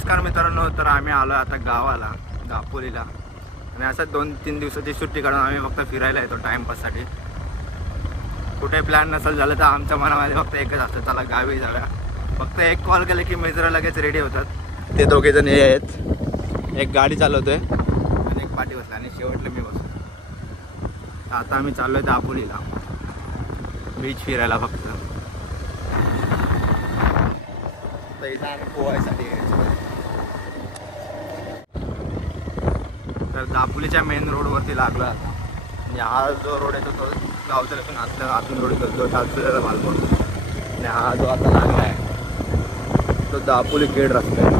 नमस्कार मित्रांनो, तर आम्ही आलो आता गावाला दापोलीला आणि असं 2-3 दिवसाची सुट्टी काढून आम्ही फक्त फिरायला येतो टाइमपाससाठी. कुठे प्लॅन नसेल झालं तर आमच्या मनामध्ये फक्त एकच असतं, चला गावी जाऊया. फक्त एक कॉल केलं की मित्र लगेच रेडी होतात. ते दोघे जण हे आहेत, एक गाडी चालवतोय आणि एक पाठी बसला आणि शेवटला मी बसलो. आता आम्ही चाललोय दापोलीला बीच फिरायला फक्त. तर इथं आम्ही पोहायसाठी यायचो. तर दापोलीच्या मेन रोडवरती लागला आणि हा जो रोड येतो तो गावच्या लसून आतून रोड येतो जो टाकलेला मालपूर. आणि हा जो आता लागला आहे तो दापोली गेट रस्ता आहे.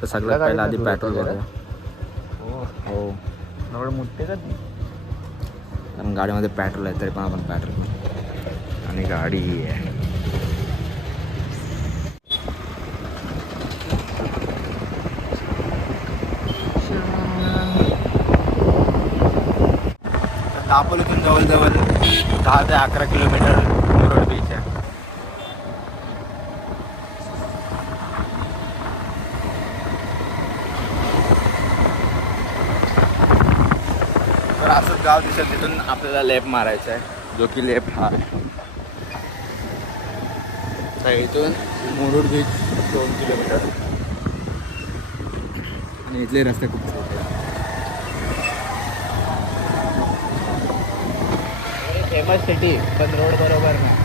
तर सगळ्यात पहिला आधी पेट्रोल करूया. हो एवढं मोठे का कारण गाडीमध्ये पेट्रोल आहे तरी पण आपण पेट्रोल आणि गाडी आहे. दापोलीतून जवळजवळ 10 ते 11 किलोमीटर मुरुड बीच आहे. तर असंच गाव दिसेल तिथून आपल्याला लेफ्ट मारायचं आहे, जो की लेफ्ट हा आहे. तर इथून मुरुड बीच 2 किलोमीटर आणि इथले रस्ते खूप छोटे आहेत. फेमस सिटी पण रोड बरोबर नाही.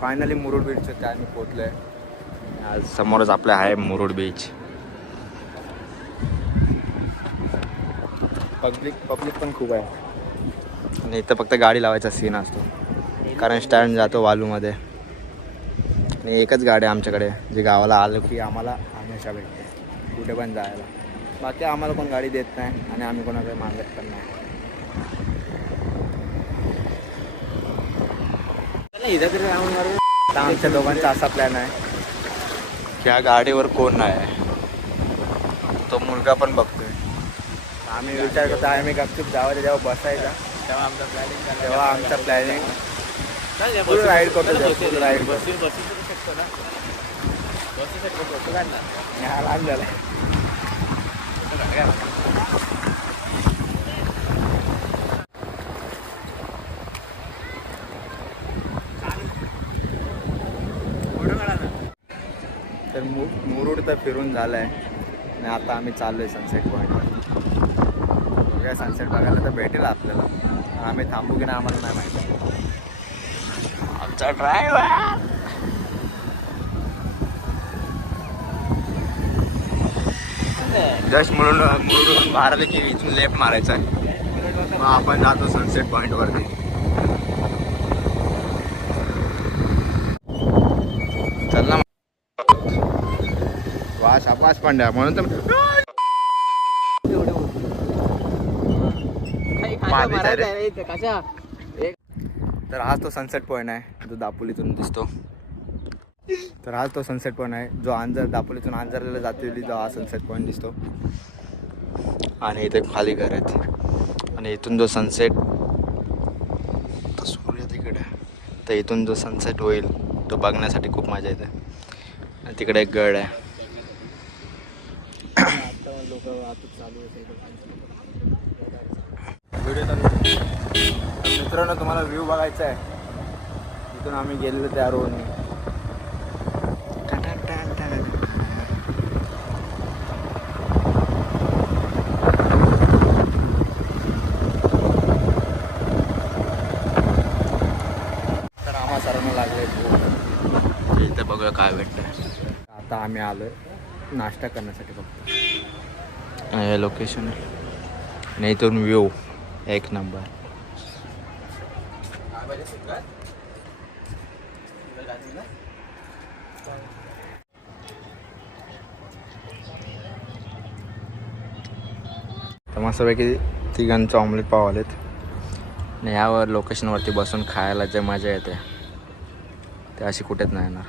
फायनली मुरुड बीचचं काय मी पोचलो आहे. आज समोरच आपलं आहे मुरुड बीच. पब्लिक पण खूप आहे आणि इथं फक्त गाडी लावायचा सीन असतो कारण स्टँड जातो वालूमध्ये आणि एकच गाडी आहे आमच्याकडे जी गावाला आलो की आम्हाला हमेशा भेटते कुठे पण जायला. बाकी आम्हाला कोण गाडी देत नाही आणि आम्ही कोणाकडे मागत पण नाही. इथं तरी आता आमच्या दोघांचा असा प्लॅन आहे की ह्या गाडीवर कोण नाही, तो मुलगा पण बघतोय. आम्ही विचार करतो आम्ही गपचूप जावं जेव्हा बसायचा तेव्हा आमचा प्लॅनिंग फुल राईड करतो. फुल राईड बसू शकतो ना, बसू शकतो लहान झालं. तर मुरुड तर फिरून झालं आहे आणि आता आम्ही चाललो आहे सनसेट पॉईंटवर. बघा सनसेट बघायला तर भेटेल आपल्याला, आम्ही थांबू की नाही आम्हाला नाही माहिती. आमचा ड्रायव्हर जस्ट मुरुडून बाहेर आले की इथून लेफ्ट मारायचा आहे. मग आपण जातो सनसेट पॉईंटवरती. चल ना वा शाबास पांड्या. म्हणून तर तर हाच तो सनसेट पॉईंट आहे जो दापोलीतून दिसतो. तर हाच तो सनसेट पॉईंट आहे जो दापोलीतून अंजरला जातेली जो हा सनसेट पॉईंट दिसतो. आणि इथे खाली घर आहेत आणि इथून जो सनसेट सूर्य तिकडे तर इथून जो सनसेट होईल तो बघण्यासाठी खूप मजा येते. आणि तिकडे एक गड आहे. मित्रांनो तुम्हाला व्ह्यू बघायचा आहे तिथून आम्ही गेलेलो त्या रोडने. तर आम्हा सर्वांना लागले इथे बघूया काय भेटतं. आता आम्ही आलोय नाश्ता करण्यासाठी फक्त. हे लोकेशन आहे आणि इथून व्ह्यू एक नंबर. तर मस्तपैकी तिघांचं ऑमलेट पाव आलेत आणि यावर लोकेशनवरती बसून खायला जे मजा येते ते अशी कुठेच नाही येणार.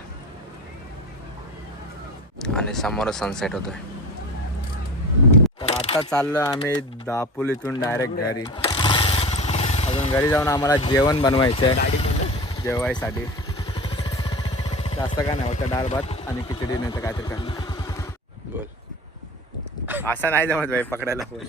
आणि समोरच सनसेट होतोय. तर आता चाललो आम्ही दापोलीतून डायरेक्ट घरी. अजून घरी जाऊन आम्हाला जेवण बनवायचं आहे जेवायसाठी. जास्त काय नाही होतं, डाळ भात आणि खिचडी नाही तर काहीतरी करणार. बोल असं नाही जमत भाई पकडायला. बोल